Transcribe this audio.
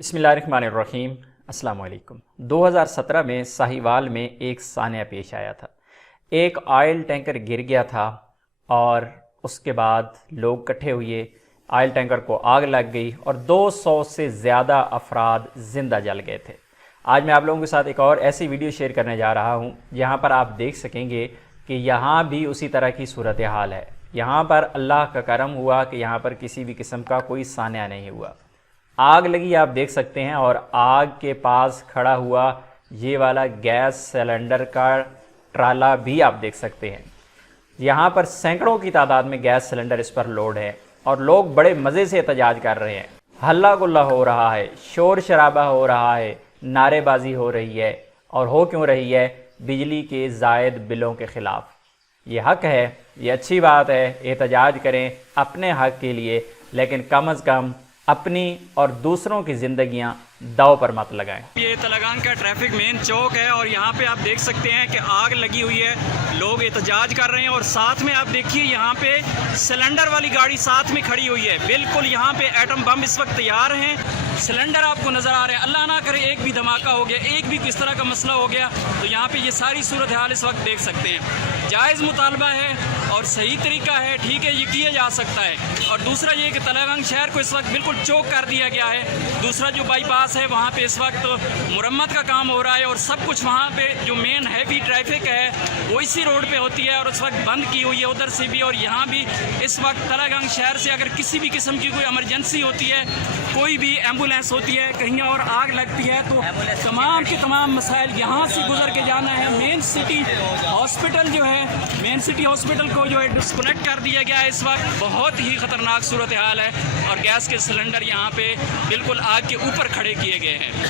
बिस्मिल्लाहिर्रहमानिर्रहीम। अस्सलाम वालेकुम। 2017 में साहिवाल में एक सान्या पेश आया था। एक ऑयल टैंकर गिर गया था और उसके बाद लोग इकट्ठे हुए, ऑयल टैंकर को आग लग गई और 200 से ज़्यादा अफराद ज़िंदा जल गए थे। आज मैं आप लोगों के साथ एक और ऐसी वीडियो शेयर करने जा रहा हूँ जहाँ पर आप देख सकेंगे कि यहाँ भी उसी तरह की सूरत हाल है। यहाँ पर अल्लाह का करम हुआ कि यहाँ पर किसी भी किस्म का कोई सान्या नहीं हुआ। आग लगी आप देख सकते हैं और आग के पास खड़ा हुआ ये वाला गैस सिलेंडर का ट्राला भी आप देख सकते हैं। यहाँ पर सैकड़ों की तादाद में गैस सिलेंडर इस पर लोड है और लोग बड़े मज़े से एहतजाज कर रहे हैं। हल्ला गुल्ला हो रहा है, शोर शराबा हो रहा है, नारेबाजी हो रही है। और हो क्यों रही है? बिजली के ज़ायद बिलों के ख़िलाफ़। ये हक़ है, ये अच्छी बात है, एहतजाज करें अपने हक़ के लिए, लेकिन कम अज़ कम अपनी और दूसरों की ज़िंदगियां दाव पर मत लगाएं। ये तलगांग का ट्रैफिक मेन चौक है और यहाँ पे आप देख सकते हैं कि आग लगी हुई है, लोग एहतजाज कर रहे हैं और साथ में आप देखिए यहाँ पे सिलेंडर वाली गाड़ी साथ में खड़ी हुई है। बिल्कुल यहाँ पे एटम बम इस वक्त तैयार हैं, सिलेंडर आपको नज़र आ रहे हैं। अल्लाह ना करे एक भी धमाका हो गया, एक भी किस तरह का मसला हो गया तो यहाँ पे ये सारी सूरत हाल इस वक्त देख सकते हैं। जायज़ मुतालबा है और सही तरीका है, ठीक है, ये किया जा सकता है। और दूसरा ये कि तलगांग शहर को इस वक्त बिल्कुल चौक कर दिया गया है। दूसरा जो बाईपास है वहाँ पे इस वक्त मुरम्मत का काम हो रहा है और सब कुछ वहाँ पे जो मेन हैवी ट्रैफिक है वो इसी रोड पे होती है और इस वक्त बंद की हुई है उधर से भी। और यहाँ भी इस वक्त तलगांग शहर से अगर किसी भी किस्म की कोई इमरजेंसी होती है, कोई भी एम्बुलेंस होती है, कहीं और आग लगती है तो तमाम के तमाम मसाइल यहाँ से गुजर के जाना है। मेन सिटी हॉस्पिटल जो है, मेन सिटी हॉस्पिटल को जो है डिस्कनेक्ट कर दिया गया है। इस वक्त बहुत ही ख़तरनाक सूरत हाल है और गैस के सिलेंडर यहाँ पे बिल्कुल आग के ऊपर खड़े किए गए हैं।